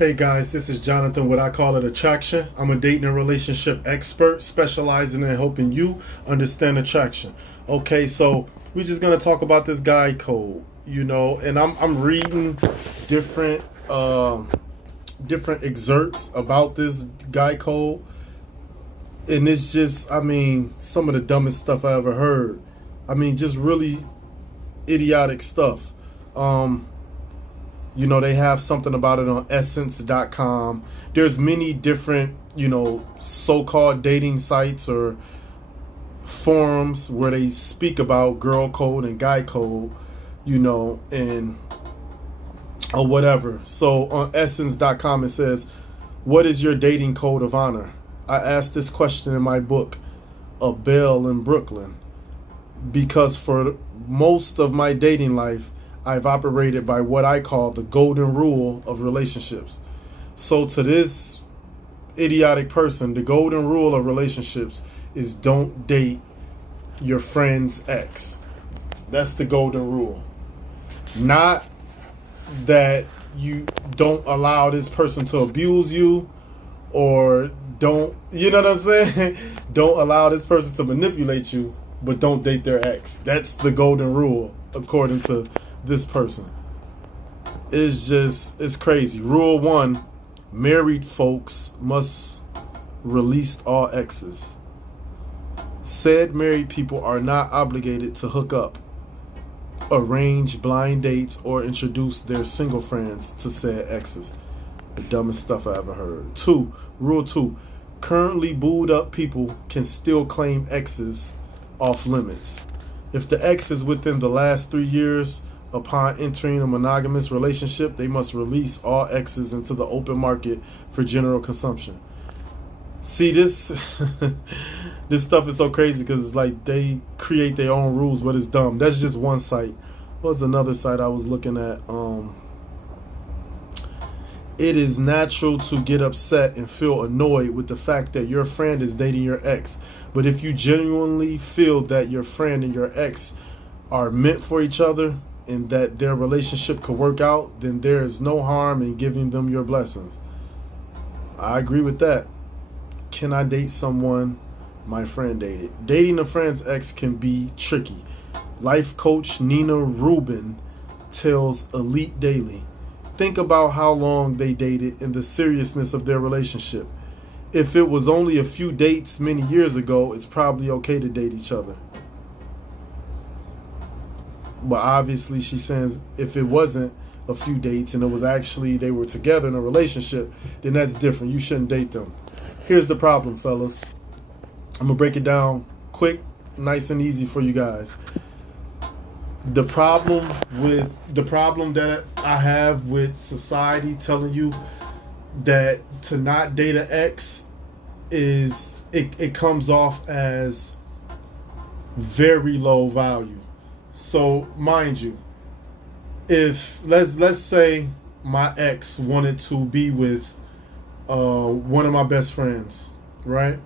Hey guys, this is Jonathan, what I call it attraction. I'm a dating and relationship expert specializing in helping you understand attraction. Okay, so we're just gonna talk about this guy code, and I'm reading different different excerpts about this guy code, and it's just, some of the dumbest stuff I ever heard. Just really idiotic stuff. They have something about it on essence.com. There's many different, so-called dating sites or forums where they speak about girl code and guy code, and or whatever. So on essence.com it says, "What is your dating code of honor?" I asked this question in my book, A Belle in Brooklyn, because for most of my dating life, I've operated by what I call the golden rule of relationships. So to this idiotic person, the golden rule of relationships is don't date your friend's ex. That's the golden rule. Not that you don't allow this person to abuse you, or don't, you know what I'm saying? Don't allow this person to manipulate you, but don't date their ex. That's the golden rule according to this person. It's crazy. Rule 1, married folks must release all exes. Said married people are not obligated to hook up, arrange blind dates, or introduce their single friends to said exes. The dumbest stuff I ever heard. Rule 2, currently booed up people can still claim exes off limits. If the ex is within the last 3 years upon entering a monogamous relationship, they must release all exes into the open market for general consumption. See, this this stuff is so crazy because it's like they create their own rules, but it's dumb. That's just one site. What was another site I was looking at? It is natural to get upset and feel annoyed with the fact that your friend is dating your ex. But if you genuinely feel that your friend and your ex are meant for each other and that their relationship could work out, then there is no harm in giving them your blessings. I agree with that. Can I date someone my friend dated? Dating a friend's ex can be tricky. Life coach Nina Rubin tells Elite Daily, think about how long they dated and the seriousness of their relationship. If it was only a few dates many years ago, it's probably okay to date each other. But obviously she says if it wasn't a few dates and it was actually they were together in a relationship, then that's different. You shouldn't date them. Here's the problem, fellas. I'm going to break it down quick, nice and easy for you guys. The problem that I have with society telling you that to not date an ex is it comes off as very low value. So mind you, if let's say my ex wanted to be with one of my best friends, right?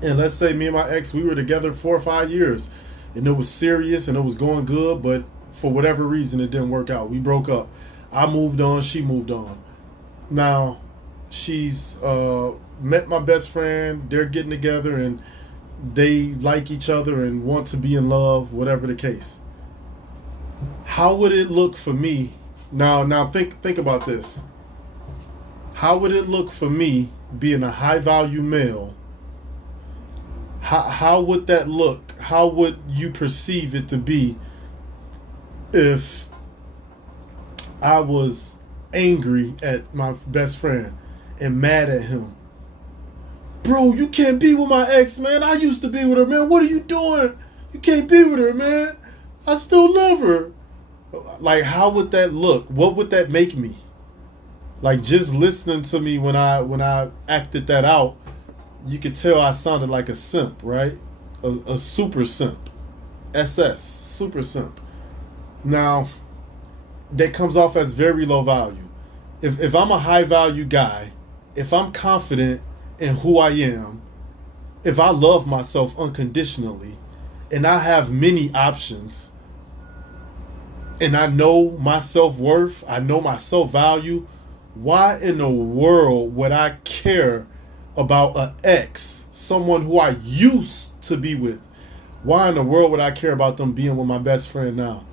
And let's say me and my ex, we were together 4 or 5 years and it was serious and it was going good, but for whatever reason it didn't work out. We broke up. I moved on, she moved on. Now she's met my best friend, they're getting together and they like each other and want to be in love, whatever the case. How would it look for me? Now think about this. How would it look for me being a high value male? How would that look? How would you perceive it to be if I was angry at my best friend and mad at him? Bro, you can't be with my ex, man. I used to be with her, man. What are you doing? You can't be with her, man. I still love her. Like, how would that look? What would that make me? Like, just listening to me when I acted that out, you could tell I sounded like a simp, right? A super simp. SS, super simp. Now, that comes off as very low value. If I'm a high value guy, if I'm confident in who I am, if I love myself unconditionally, and I have many options, and I know my self-worth, I know my self-value, Why in the world would I care about an ex, someone who I used to be with? Why in the world would I care about them being with my best friend now?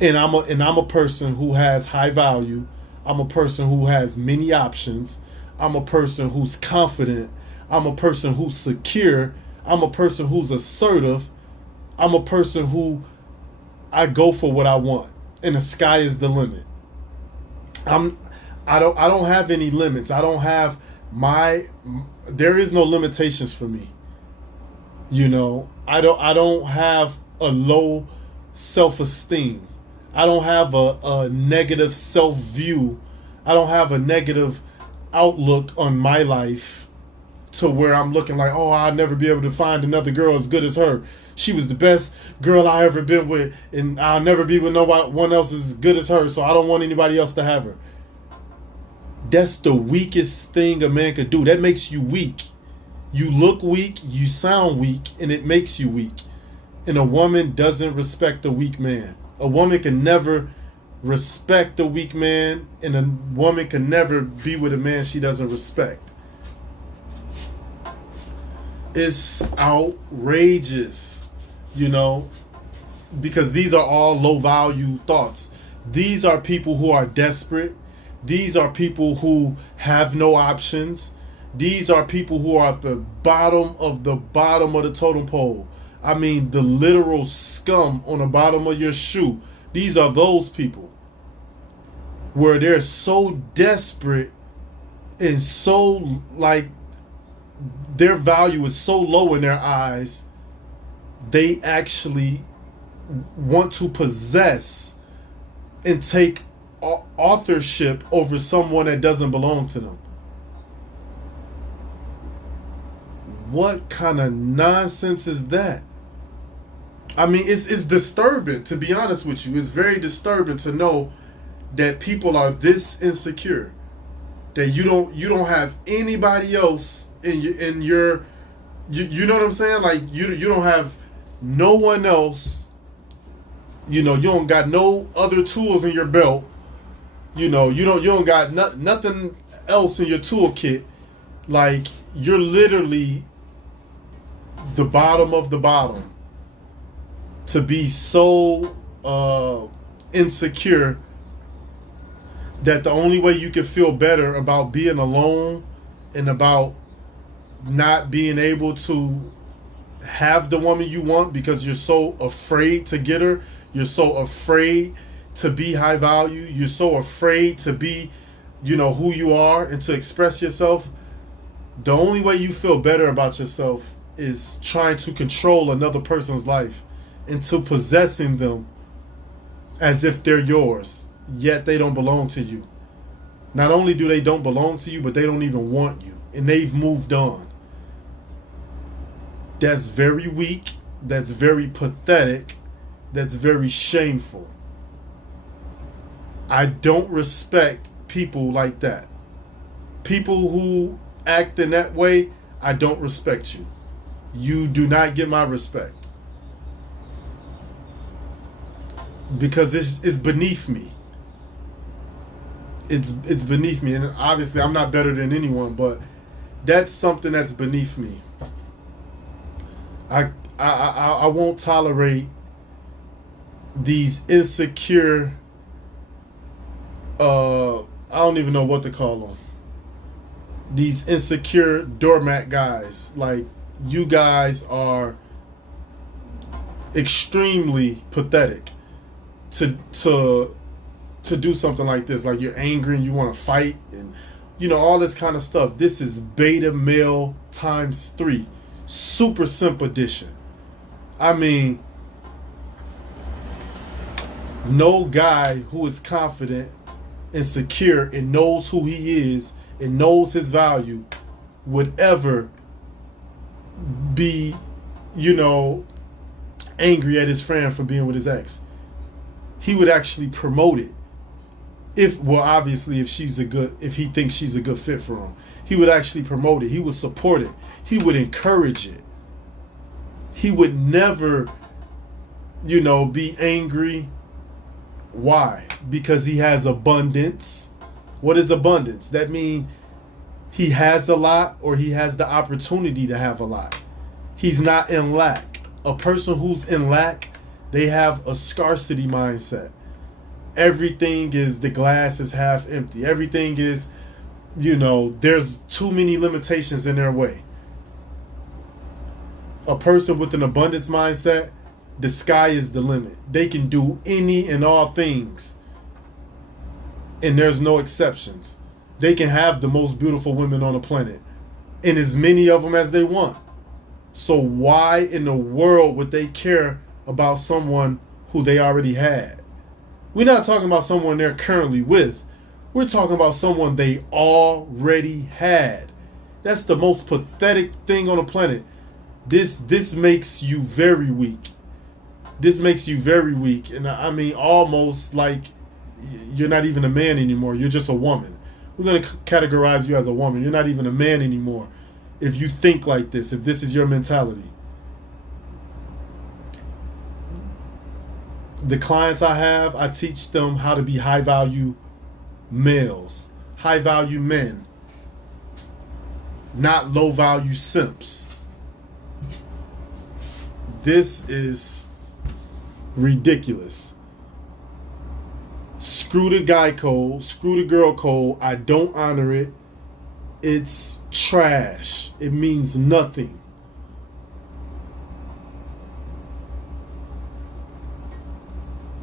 And I'm a person who has high value. I'm a person who has many options. I'm a person who's confident. I'm a person who's secure. I'm a person who's assertive. I'm a person who I go for what I want, and the sky is the limit. I don't have any limits. I don't have there is no limitations for me. You know, I don't have a low self-esteem. I don't have a negative self-view. I don't have a negative outlook on my life to where I'm looking like, oh, I'll never be able to find another girl as good as her. She was the best girl I ever been with, and I'll never be with nobody else as good as her, so I don't want anybody else to have her. That's the weakest thing a man could do. That makes you weak. You look weak, you sound weak, and it makes you weak. And a woman doesn't respect a weak man. A woman can never respect a weak man, and a woman can never be with a man she doesn't respect. It's outrageous, you know, because these are all low value thoughts. These are people who are desperate. These are people who have no options. These are people who are at the bottom of the totem pole. I mean, the literal scum on the bottom of your shoe. These are those people where they're so desperate and so like their value is so low in their eyes, they actually want to possess and take authorship over someone that doesn't belong to them. What kind of nonsense is that? I mean, it's disturbing, to be honest with you. It's very disturbing to know that people are this insecure, that you don't have anybody else in your you know what I'm saying? Like you don't have no one else. You know, you don't got no other tools in your belt. You know, you don't got nothing else in your toolkit. Like you're literally the bottom of the bottom. To be so insecure that the only way you can feel better about being alone and about not being able to have the woman you want because you're so afraid to get her, you're so afraid to be high value, you're so afraid to be, you know, who you are and to express yourself. The only way you feel better about yourself is trying to control another person's life and to possessing them as if they're yours, yet they don't belong to you. Not only do they don't belong to you, but they don't even want you, and they've moved on. That's very weak, that's very pathetic, that's very shameful. I don't respect people like that. People who act in that way, I don't respect you. You do not get my respect. Because it's beneath me. It's beneath me, and obviously I'm not better than anyone, but that's something that's beneath me. I won't tolerate these insecure I don't even know what to call them. These insecure doormat guys. Like, you guys are extremely pathetic to do something like this. Like, you're angry and you want to fight and, you know, all this kind of stuff. This is beta male times 3. Super simp edition. I mean, no guy who is confident and secure and knows who he is and knows his value would ever be, you know, angry at his friend for being with his ex. He would actually promote it. Obviously, if he thinks she's a good fit for him, he would actually promote it. He would support it. He would encourage it. He would never, you know, be angry. Why? Because he has abundance. What is abundance? That means he has a lot, or he has the opportunity to have a lot. He's not in lack. A person who's in lack, they have a scarcity mindset. Everything is, the glass is half empty. Everything is, there's too many limitations in their way. A person with an abundance mindset, the sky is the limit. They can do any and all things, and there's no exceptions. They can have the most beautiful women on the planet, and as many of them as they want. So why in the world would they care about someone who they already had? We're not talking about someone they're currently with. We're talking about someone they already had. That's the most pathetic thing on the planet. This makes you very weak. This makes you very weak. And I mean, almost like you're not even a man anymore. You're just a woman. We're going to categorize you as a woman. You're not even a man anymore if you think like this, if this is your mentality. The clients I have, I teach them how to be high value males, high value men, not low value simps. This is ridiculous. Screw the guy code, screw the girl code. I don't honor it. It's trash. It means nothing.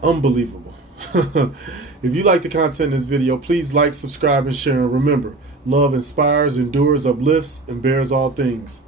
Unbelievable. If you like the content in this video, please like, subscribe, and share. And remember, love inspires, endures, uplifts, and bears all things.